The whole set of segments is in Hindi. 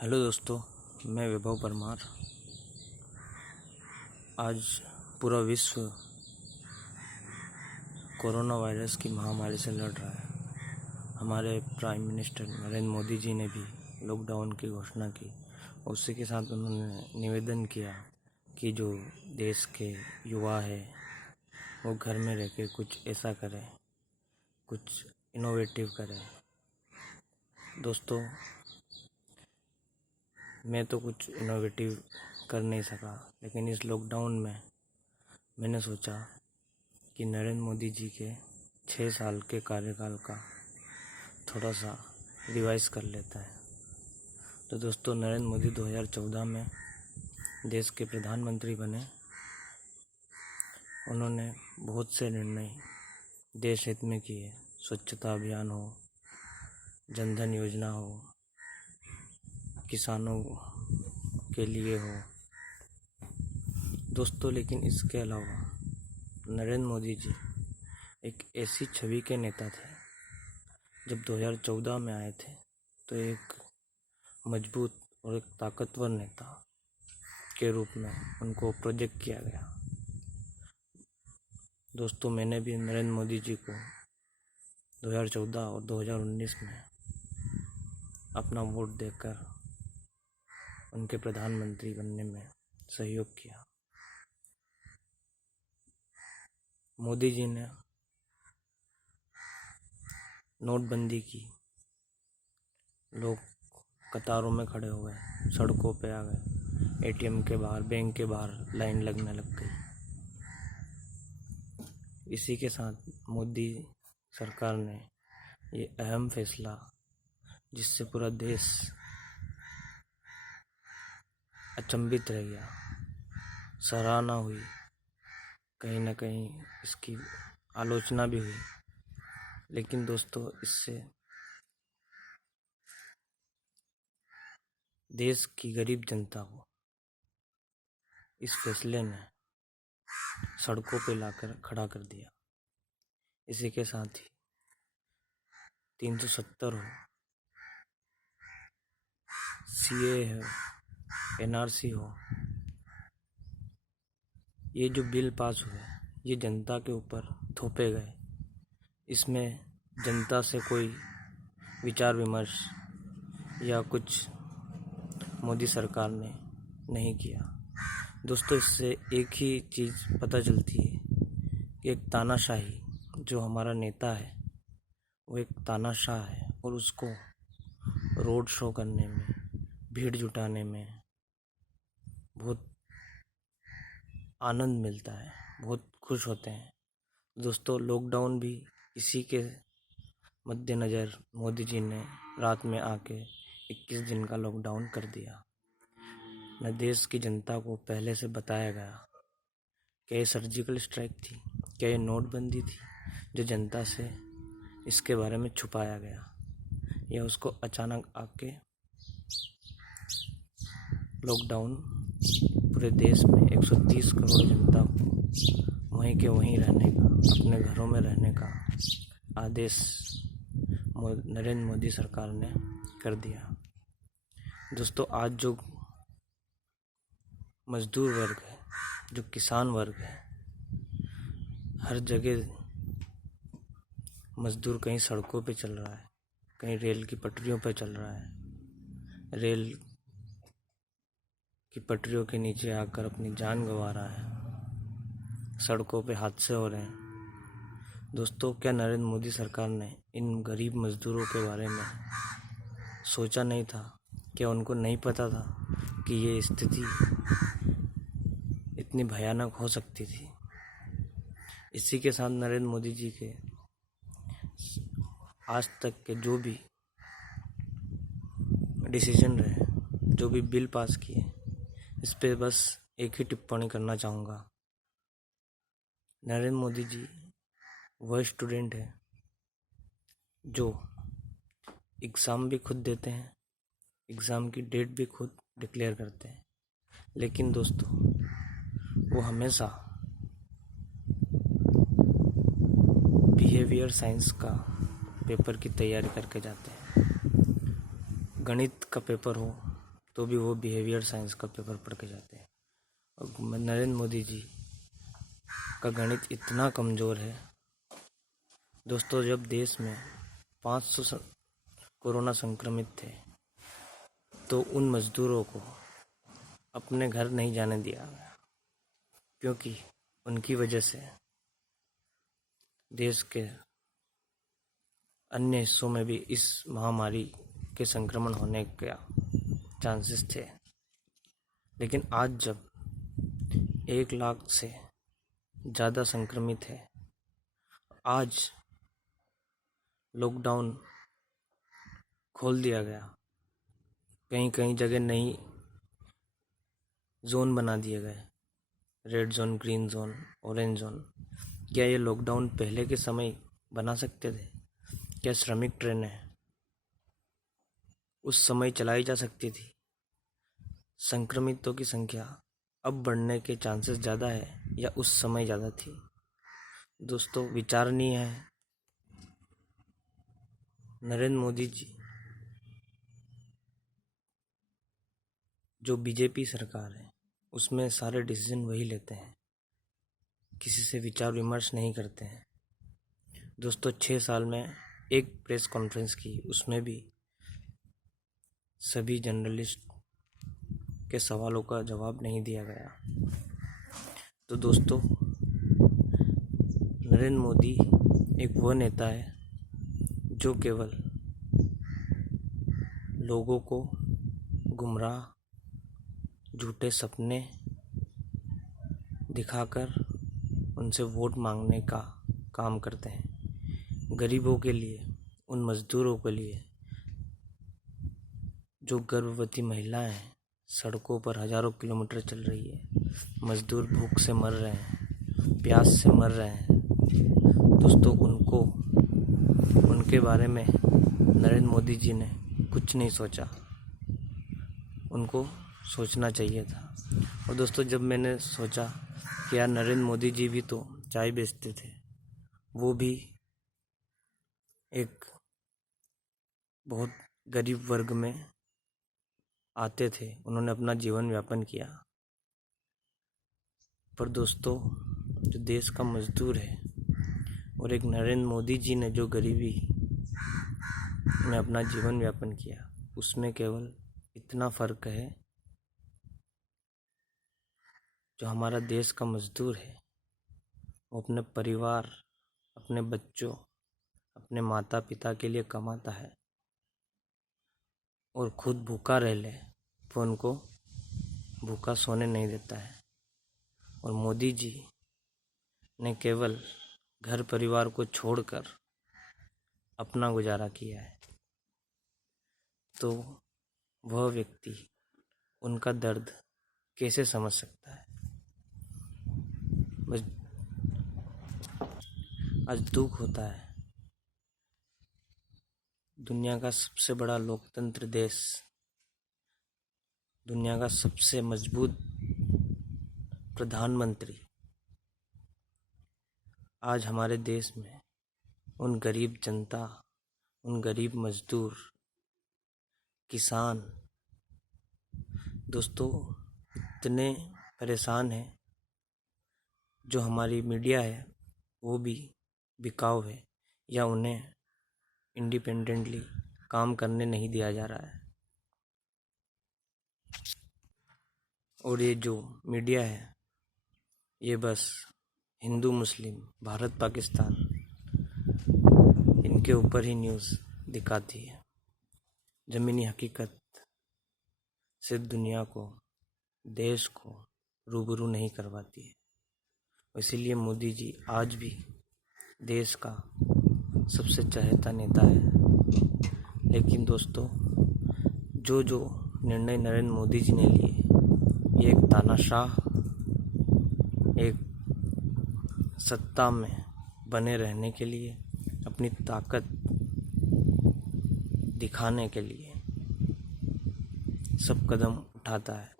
हेलो दोस्तों, मैं वैभव परमार। आज पूरा विश्व कोरोना वायरस की महामारी से लड़ रहा है। हमारे प्राइम मिनिस्टर नरेंद्र मोदी जी ने भी लॉकडाउन की घोषणा की। उसी के साथ उन्होंने निवेदन किया कि जो देश के युवा है वो घर में रह के कुछ ऐसा करें, कुछ इनोवेटिव करें। दोस्तों, मैं तो कुछ इनोवेटिव कर नहीं सका, लेकिन इस लॉकडाउन में मैंने सोचा कि नरेंद्र मोदी जी के 6 साल के कार्यकाल का थोड़ा सा रिवाइज कर लेता है। तो दोस्तों, नरेंद्र मोदी 2014 में देश के प्रधानमंत्री बने। उन्होंने बहुत से निर्णय देश हित में किए। स्वच्छता अभियान हो, जनधन योजना हो, किसानों के लिए हो। दोस्तों, लेकिन इसके अलावा नरेंद्र मोदी जी एक ऐसी छवि के नेता थे। जब 2014 में आए थे तो एक मजबूत और एक ताकतवर नेता के रूप में उनको प्रोजेक्ट किया गया। दोस्तों, मैंने भी नरेंद्र मोदी जी को 2014 और 2019 में अपना वोट देकर उनके प्रधानमंत्री बनने में सहयोग किया। मोदी जी ने नोटबंदी की। लोग कतारों में खड़े हुए, सड़कों पे आ गए, एटीएम के बाहर, बैंक के बाहर लाइन लगने लग गई। इसी के साथ मोदी सरकार ने ये अहम फैसला, जिससे पूरा देश अचंभित रह गया, सराहना हुई, कहीं ना कहीं इसकी आलोचना भी हुई। लेकिन दोस्तों, इससे देश की गरीब जनता को इस फैसले ने सड़कों पे लाकर खड़ा कर दिया। इसी के साथ ही 370 हो, सीए है, एनआरसी हो, ये जो बिल पास हुए ये जनता के ऊपर थोपे गए। इसमें जनता से कोई विचार विमर्श या कुछ मोदी सरकार ने नहीं किया। दोस्तों, इससे एक ही चीज़ पता चलती है कि एक तानाशाही, जो हमारा नेता है वो एक तानाशाह है और उसको रोड शो करने में, भीड़ जुटाने में बहुत आनंद मिलता है, बहुत खुश होते हैं। दोस्तों, लॉकडाउन भी इसी के मद्देनज़र मोदी जी ने रात में आके 21 दिन का लॉकडाउन कर दिया। न देश की जनता को पहले से बताया गया क्या ये सर्जिकल स्ट्राइक थी, क्या ये नोटबंदी थी, जो जनता से इसके बारे में छुपाया गया, या उसको अचानक आके लॉकडाउन पूरे देश में 130 करोड़ जनता को वहीं के वहीं रहने का, अपने घरों में रहने का आदेश नरेंद्र मोदी सरकार ने कर दिया। दोस्तों, आज जो मजदूर वर्ग है, जो किसान वर्ग है, हर जगह मजदूर कहीं सड़कों पे चल रहा है, कहीं रेल की पटरियों पे चल रहा है, रेल की पटरियों के नीचे आकर अपनी जान गंवा रहा है, सड़कों पे हादसे हो रहे हैं। दोस्तों, क्या नरेंद्र मोदी सरकार ने इन गरीब मजदूरों के बारे में सोचा नहीं था? क्या उनको नहीं पता था कि ये स्थिति इतनी भयानक हो सकती थी? इसी के साथ नरेंद्र मोदी जी के आज तक के जो भी डिसीजन रहे, जो भी बिल पास किए, इस पे बस एक ही टिप्पणी करना चाहूँगा। नरेंद्र मोदी जी वह स्टूडेंट है जो एग्ज़ाम भी खुद देते हैं, एग्ज़ाम की डेट भी खुद डिक्लेयर करते हैं, लेकिन दोस्तों वो हमेशा बिहेवियर साइंस का पेपर की तैयारी करके जाते हैं। गणित का पेपर हो, तो भी वो बिहेवियर साइंस का पेपर पढ़ के जाते हैं। और नरेंद्र मोदी जी का गणित इतना कमज़ोर है दोस्तों। जब देश में 500 कोरोना संक्रमित थे तो उन मज़दूरों को अपने घर नहीं जाने दिया गया, क्योंकि उनकी वजह से देश के अन्य हिस्सों में भी इस महामारी के संक्रमण होने का चांसेस थे। लेकिन आज जब 1 लाख से ज़्यादा संक्रमित है, आज लॉकडाउन खोल दिया गया, कहीं कहीं जगह नई जोन बना दिए गए, red zone, green zone, orange zone. क्या ये लॉकडाउन पहले के समय बना सकते थे? क्या श्रमिक ट्रेनें उस समय चलाई जा सकती थी? संक्रमितों की संख्या अब बढ़ने के चांसेस ज़्यादा है या उस समय ज़्यादा थी? दोस्तों, विचारणीय है। नरेंद्र मोदी जी जो बीजेपी सरकार है उसमें सारे डिसीजन वही लेते हैं, किसी से विचार विमर्श नहीं करते हैं। दोस्तों, 6 साल में एक प्रेस कॉन्फ्रेंस की, उसमें भी सभी जर्नलिस्ट के सवालों का जवाब नहीं दिया गया। तो दोस्तों, नरेंद्र मोदी एक वह नेता है जो केवल लोगों को गुमराह, झूठे सपने दिखाकर उनसे वोट मांगने का काम करते हैं। गरीबों के लिए, उन मज़दूरों के लिए जो गर्भवती महिलाएं सड़कों पर हज़ारों किलोमीटर चल रही है, मज़दूर भूख से मर रहे हैं, प्यास से मर रहे हैं। दोस्तों, उनके बारे में नरेंद्र मोदी जी ने कुछ नहीं सोचा, उनको सोचना चाहिए था। और दोस्तों, जब मैंने सोचा कि यार नरेंद्र मोदी जी भी तो चाय बेचते थे, वो भी एक बहुत गरीब वर्ग में आते थे, उन्होंने अपना जीवन यापन किया। पर दोस्तों, जो देश का मज़दूर है और एक नरेंद्र मोदी जी ने जो गरीबी में अपना जीवन यापन किया, उसमें केवल इतना फ़र्क है, जो हमारा देश का मज़दूर है वो अपने परिवार, अपने बच्चों, अपने माता पिता के लिए कमाता है और खुद भूखा रह ले तो उनको भूखा सोने नहीं देता है। और मोदी जी ने केवल घर परिवार को छोड़कर अपना गुजारा किया है, तो वह व्यक्ति उनका दर्द कैसे समझ सकता है? बस आज दुख होता है, दुनिया का सबसे बड़ा लोकतंत्र देश, दुनिया का सबसे मजबूत प्रधानमंत्री आज हमारे देश में उन गरीब जनता, उन गरीब मजदूर, किसान दोस्तों इतने परेशान हैं, जो हमारी मीडिया है वो भी बिकाऊ है, या उन्हें इंडिपेंडेंटली काम करने नहीं दिया जा रहा है। और ये जो मीडिया है ये बस हिंदू मुस्लिम, भारत पाकिस्तान, इनके ऊपर ही न्यूज़ दिखाती है, ज़मीनी हकीकत से दुनिया को, देश को रूबरू नहीं करवाती है। इसीलिए मोदी जी आज भी देश का सबसे चहेता नेता है। लेकिन दोस्तों, जो जो निर्णय नरेंद्र मोदी जी ने लिए, ये एक तानाशाह, एक सत्ता में बने रहने के लिए, अपनी ताकत दिखाने के लिए सब कदम उठाता है।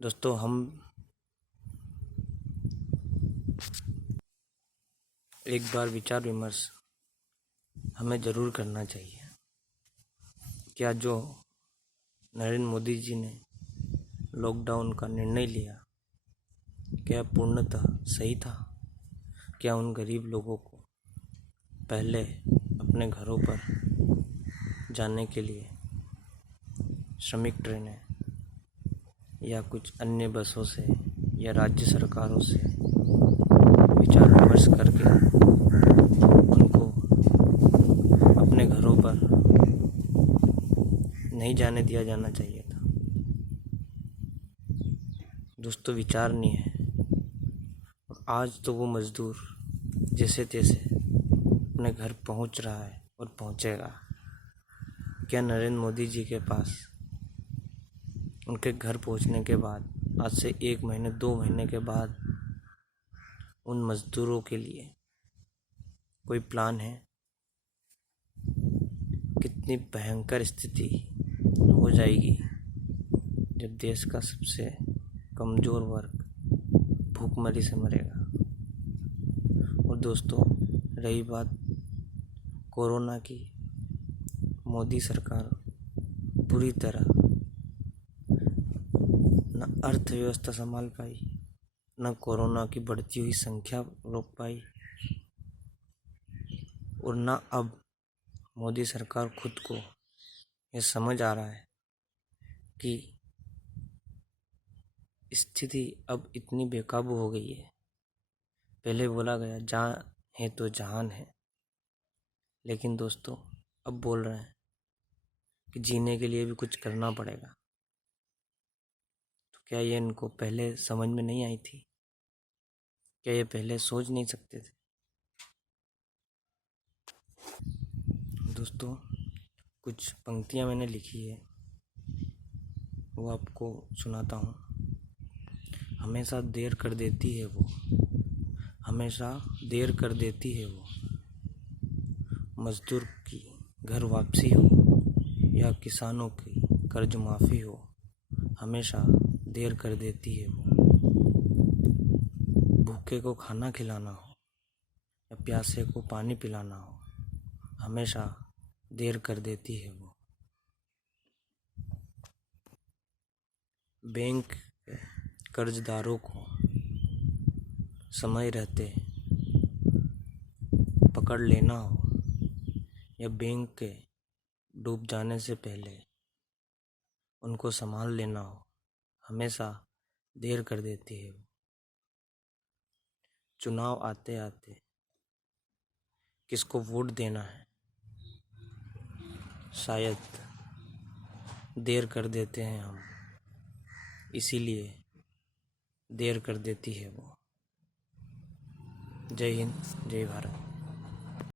दोस्तों, हम एक बार विचार विमर्श हमें ज़रूर करना चाहिए। क्या जो नरेंद्र मोदी जी ने लॉकडाउन का निर्णय लिया, क्या पूर्णतः सही था? क्या उन गरीब लोगों को पहले अपने घरों पर जाने के लिए श्रमिक ट्रेनें या कुछ अन्य बसों से या राज्य सरकारों से विचार विमर्श करके उनको अपने घरों पर नहीं जाने दिया जाना चाहिए था? दोस्तों, विचार नहीं है। और आज तो वो मजदूर जैसे तैसे अपने घर पहुंच रहा है और पहुंचेगा। क्या नरेंद्र मोदी जी के पास उनके घर पहुंचने के बाद आज से 1 महीने 2 महीने के बाद उन मजदूरों के लिए कोई प्लान है? कितनी भयंकर स्थिति हो जाएगी जब देश का सबसे कमज़ोर वर्ग भूखमरी से मरेगा। और दोस्तों, रही बात कोरोना की, मोदी सरकार पूरी तरह न अर्थव्यवस्था संभाल पाई, न कोरोना की बढ़ती हुई संख्या रोक पाई, और न अब मोदी सरकार खुद को ये समझ आ रहा है कि स्थिति अब इतनी बेकाबू हो गई है। पहले बोला गया जहाँ है तो जहान है, लेकिन दोस्तों अब बोल रहे हैं कि जीने के लिए भी कुछ करना पड़ेगा। तो क्या ये इनको पहले समझ में नहीं आई थी? क्या ये पहले सोच नहीं सकते थे? दोस्तों, कुछ पंक्तियाँ मैंने लिखी है, वो आपको सुनाता हूँ। हमेशा देर कर देती है वो, हमेशा देर कर देती है वो, मजदूर की घर वापसी हो या किसानों की कर्ज माफ़ी हो, हमेशा देर कर देती है वो। भूखे को खाना खिलाना हो या प्यासे को पानी पिलाना हो, हमेशा देर कर देती है वो। बैंक कर्जदारों को समय रहते पकड़ लेना हो या बैंक के डूब जाने से पहले उनको संभाल लेना हो, हमेशा देर कर देती है वो। चुनाव आते आते किसको वोट देना है, शायद देर कर देते हैं हम, इसीलिए देर कर देती है वो। जय हिंद, जय भारत।